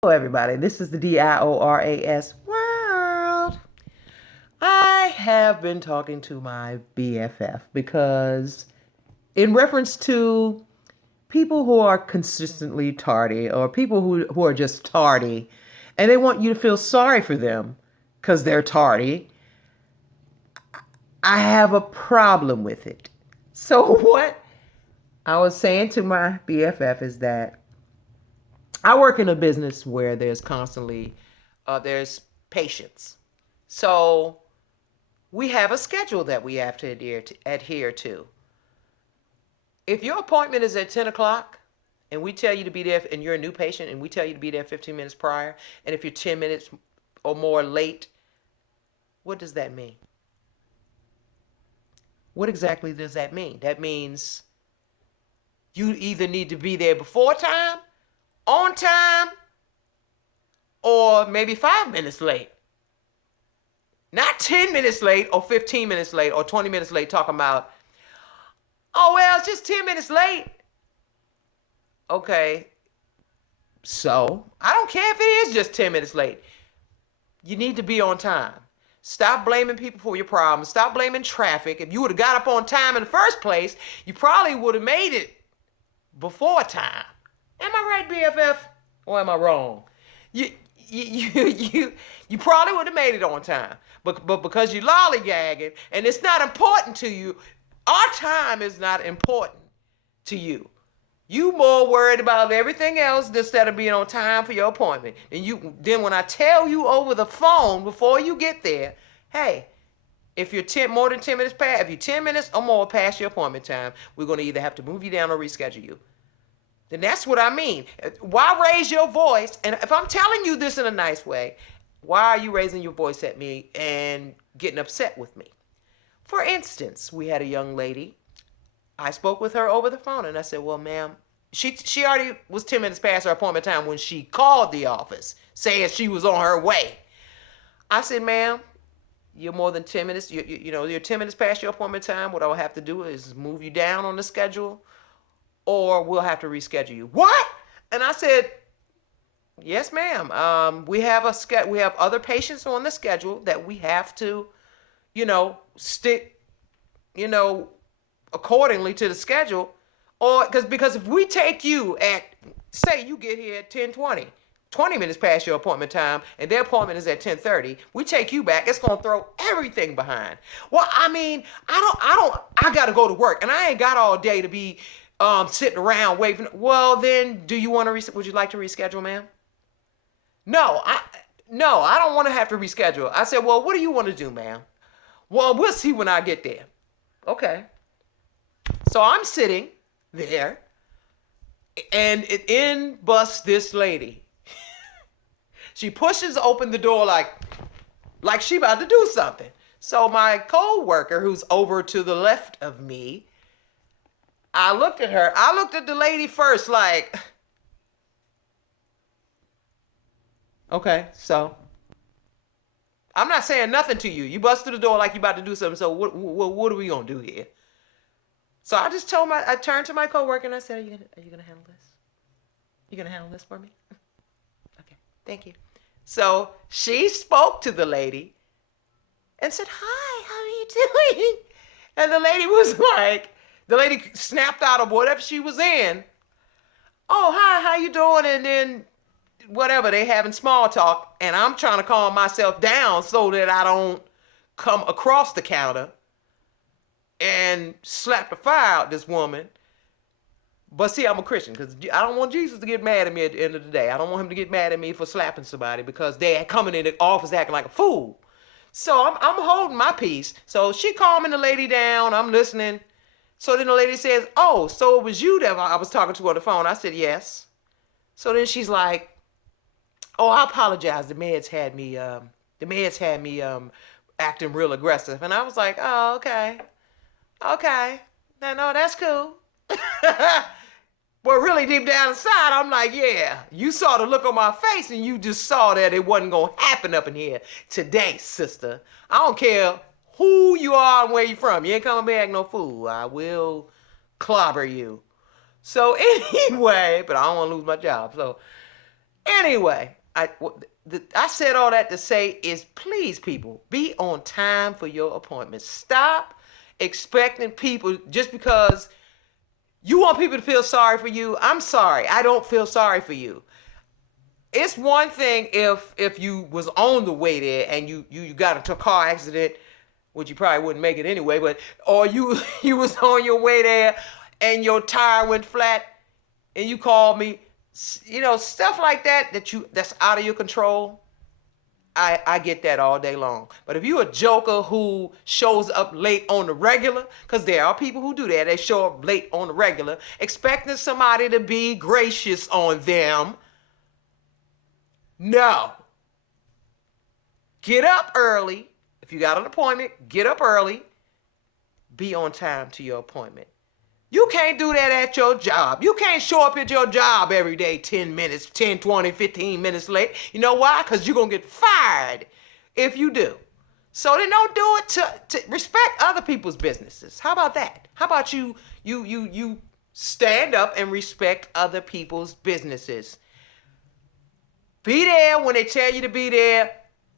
Hello, everybody. This is the DIORAS world. I have been talking to my BFF because, in reference to people who are consistently tardy or people who are just tardy and they want you to feel sorry for them because they're tardy, I have a problem with it. So, what I was saying to my BFF is that I work in a business where there's constantly there's patients. So we have a schedule that we have to adhere to. If your appointment is at 10 o'clock and we tell you to be there, and you're a new patient and we tell you to be there 15 minutes prior, and if you're 10 minutes or more late, what does that mean? What exactly does that mean? That means you either need to be there before time, on time, or maybe 5 minutes late. Not 10 minutes late or 15 minutes late or 20 minutes late talking about, oh, well, it's just 10 minutes late. Okay, so I don't care if it is just 10 minutes late. You need to be on time. Stop blaming people for your problems. Stop blaming traffic. If you would have got up on time in the first place, you probably would have made it before time. Am I right, BFF? Or am I wrong? You you probably would have made it on time. But because you lollygagging and it's not important to you, our time is not important to you. You more worried about everything else instead of being on time for your appointment. And then when I tell you over the phone before you get there, hey, if you're more than 10 minutes past, if you're 10 minutes or more past your appointment time, we're going to either have to move you down or reschedule you. Then that's what I mean. Why raise your voice? And if I'm telling you this in a nice way, why are you raising your voice at me and getting upset with me? For instance, we had a young lady. I spoke with her over the phone and I said, well, ma'am, she already was 10 minutes past her appointment time when she called the office saying she was on her way. I said, ma'am, you're more than 10 minutes. You're 10 minutes past your appointment time. What I'll have to do is move you down on the schedule, or we'll have to reschedule you. What? And I said, yes, ma'am. We have other patients on the schedule that we have to, stick, accordingly to the schedule. Or because if we take you at, say you get here at 10:20, 20 minutes past your appointment time, and their appointment is at 10:30, we take you back, it's gonna throw everything behind. Well, I mean, I gotta go to work, and I ain't got all day to be sitting around waiting. Well, then, would you like to reschedule, ma'am? No, I don't want to have to reschedule. I said, well, what do you want to do, ma'am? Well, we'll see when I get there. Okay. So I'm sitting there, and in busts this lady. She pushes open the door like she about to do something. So my co-worker, who's over to the left of me, I looked at her. I looked at the lady first like, okay, so I'm not saying nothing to you. You bust through the door like you about to do something. So what are we gonna do here? So I turned to my coworker and I said, are you gonna handle this? You gonna handle this for me? Okay, thank you. So she spoke to the lady and said, hi, how are you doing? And the lady was like, the lady snapped out of whatever she was in. Oh, hi, how you doing? And then whatever, they having small talk, and I'm trying to calm myself down so that I don't come across the counter and slap the fire out this woman. But see, I'm a Christian because I don't want Jesus to get mad at me at the end of the day. I don't want him to get mad at me for slapping somebody because they're coming in the office acting like a fool. So I'm holding my peace. So she calming the lady down. I'm listening. So then the lady says, oh, so it was you that I was talking to on the phone. I said, yes. So then she's like, oh, I apologize. The meds had me acting real aggressive. And I was like, oh, okay. Okay. No, that's cool. But really deep down inside, I'm like, yeah, you saw the look on my face and you just saw that it wasn't going to happen up in here today, sister. I don't care who you are and where you from. You ain't coming back no fool. I will clobber you. So anyway, but I don't want to lose my job. So Anyway, I said all that to say is, please, people, be on time for your appointments. Stop expecting people just because you want people to feel sorry for you. I'm sorry. I don't feel sorry for you. It's one thing if you was on the way there and you got into a car accident, which you probably wouldn't make it anyway, but or you you was on your way there and your tire went flat and you called me, stuff like that's out of your control. I get that all day long. But if you're a joker who shows up late on the regular, because there are people who do that, they show up late on the regular, expecting somebody to be gracious on them. No. Get up early. If you got an appointment, get up early. Be on time to your appointment. You can't do that at your job. You can't show up at your job every day 10 minutes, 10, 20, 15 minutes late. You know why? Because you're going to get fired if you do. So then don't do it to respect other people's businesses. How about that? How about you stand up and respect other people's businesses? Be there when they tell you to be there.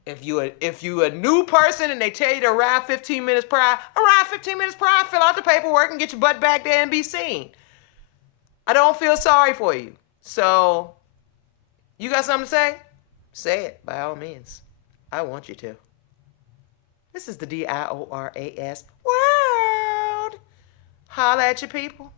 If you a new person and they tell you to arrive 15 minutes prior, arrive 15 minutes prior, fill out the paperwork, and get your butt back there and be seen. I don't feel sorry for you. So, you got something to say? Say it, by all means. I want you to. This is the DIORAS World. Holla at your people.